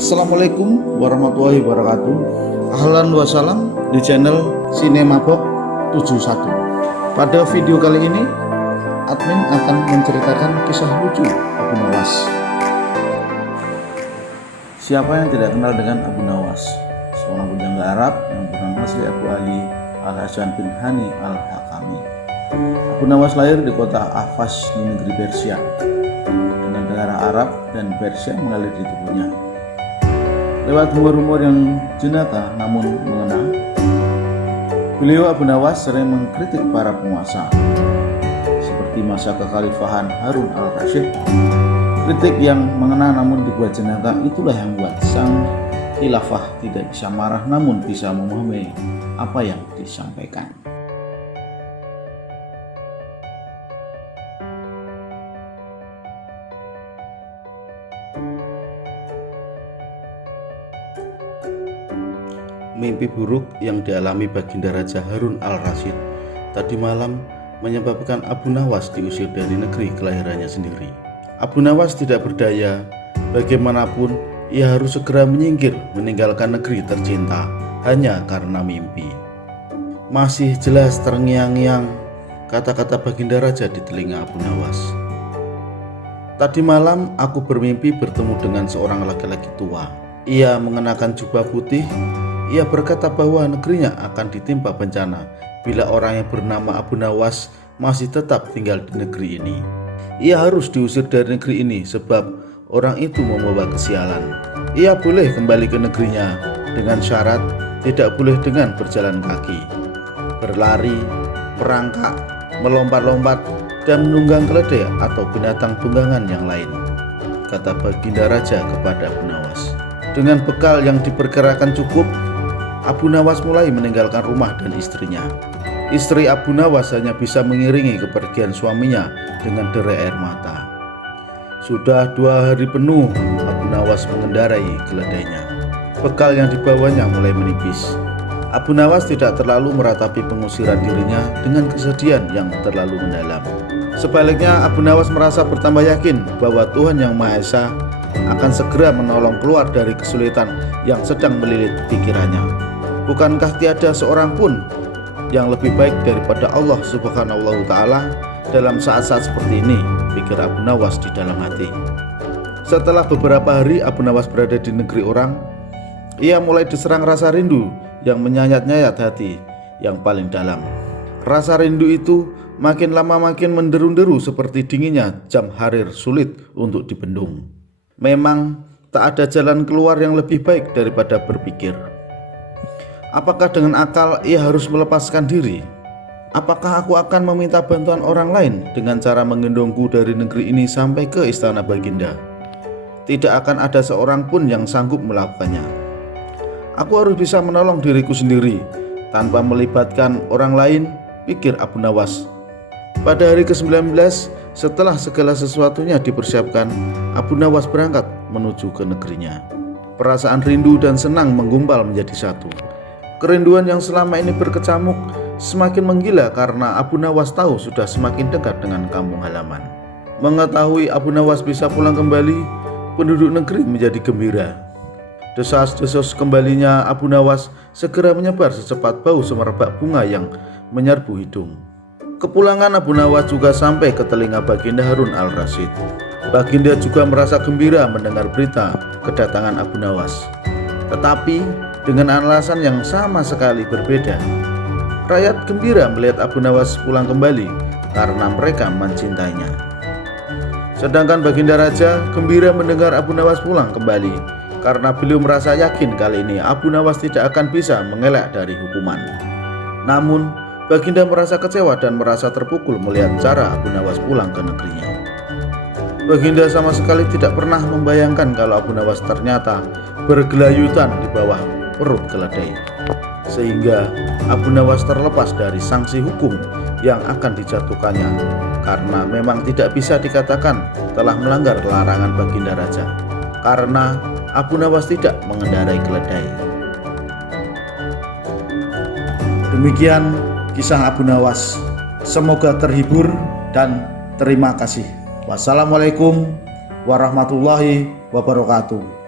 Assalamualaikum warahmatullahi wabarakatuh. Ahlan wa salam di channel Sinemabok 71. Pada video kali ini admin akan menceritakan kisah lucu Abu Nawas. Siapa yang tidak kenal dengan Abu Nawas? Seorang pujangga Arab yang bernama asli Abu Ali Al-Hasan bin Hani Al-Hakami. Abu Nawas lahir di kota Ahvaz di negeri Persia, dengan darah Arab dan Persia mengalir di tubuhnya. Lewat humor-humor yang jenaka namun mengena, beliau Abu Nawas sering mengkritik para penguasa seperti masa kekhalifahan Harun al-Rasyid. Kritik yang mengena namun dibuat jenaka itulah yang membuat sang khilafah tidak bisa marah namun bisa memahami apa yang disampaikan. Mimpi buruk yang dialami Baginda Raja Harun al-Rasyid tadi malam menyebabkan Abu Nawas diusir dari negeri kelahirannya sendiri. Abu Nawas tidak berdaya, bagaimanapun ia harus segera menyingkir meninggalkan negeri tercinta hanya karena mimpi. Masih jelas terngiang-ngiang kata-kata Baginda Raja di telinga Abu Nawas. Tadi malam aku bermimpi bertemu dengan seorang laki-laki tua. Ia mengenakan jubah putih. Ia berkata bahwa negerinya akan ditimpa bencana bila orang yang bernama Abu Nawas masih tetap tinggal di negeri ini. Ia harus diusir dari negeri ini sebab orang itu membawa kesialan. Ia boleh kembali ke negerinya dengan syarat tidak boleh dengan berjalan kaki, berlari, merangkak, melompat-lompat, dan menunggang keledai atau binatang tunggangan yang lain, kata Baginda Raja kepada Abu Nawas. Dengan bekal yang diperkirakan cukup, Abu Nawas mulai meninggalkan rumah dan istrinya. Istri Abu Nawas hanya bisa mengiringi kepergian suaminya dengan derai air mata. Sudah 2 hari penuh Abu Nawas mengendarai keledainya. Bekal yang dibawanya mulai menipis. Abu Nawas tidak terlalu meratapi pengusiran dirinya dengan kesedihan yang terlalu mendalam. Sebaliknya, Abu Nawas merasa bertambah yakin bahwa Tuhan Yang Maha Esa akan segera menolong keluar dari kesulitan yang sedang melilit pikirannya. Bukankah tiada seorang pun yang lebih baik daripada Allah Subhanahu wa Ta'ala dalam saat-saat seperti ini, pikir Abu Nawas di dalam hati. Setelah beberapa hari Abu Nawas berada di negeri orang, ia mulai diserang rasa rindu yang menyayat-nyayat hati yang paling dalam. Rasa rindu itu makin lama makin menderu-deru seperti dinginnya jam harir sulit untuk dibendung. Memang tak ada jalan keluar yang lebih baik daripada berpikir. Apakah dengan akal ia harus melepaskan diri? Apakah aku akan meminta bantuan orang lain dengan cara menggendongku dari negeri ini sampai ke istana Baginda? Tidak akan ada seorang pun yang sanggup melakukannya. Aku harus bisa menolong diriku sendiri tanpa melibatkan orang lain, pikir Abu Nawas. Pada hari ke-19, setelah segala sesuatunya dipersiapkan, Abu Nawas berangkat menuju ke negerinya. Perasaan rindu dan senang menggumpal menjadi satu. Kerinduan yang selama ini berkecamuk semakin menggila karena Abu Nawas tahu sudah semakin dekat dengan kampung halaman. Mengetahui Abu Nawas bisa pulang kembali, penduduk negeri menjadi gembira. Desas-desus kembalinya Abu Nawas segera menyebar secepat bau semerbak bunga yang menyerbu hidung. Kepulangan Abu Nawas juga sampai ke telinga Baginda Harun al-Rasyid. Baginda juga merasa gembira mendengar berita kedatangan Abu Nawas. Tetapi dengan alasan yang sama sekali berbeda. Rakyat gembira melihat Abu Nawas pulang kembali karena mereka mencintainya. Sedangkan Baginda Raja gembira mendengar Abu Nawas pulang kembali karena beliau merasa yakin kali ini Abu Nawas tidak akan bisa mengelak dari hukuman. Namun Baginda merasa kecewa dan merasa terpukul melihat cara Abu Nawas pulang ke negerinya. Baginda sama sekali tidak pernah membayangkan kalau Abu Nawas ternyata bergelayutan di bawah perut keledai, sehingga Abu Nawas terlepas dari sanksi hukum yang akan dijatuhkannya karena memang tidak bisa dikatakan telah melanggar larangan Baginda Raja karena Abu Nawas tidak mengendarai keledai. Demikian kisah Abu Nawas. Semoga terhibur dan terima kasih. Wassalamualaikum warahmatullahi wabarakatuh.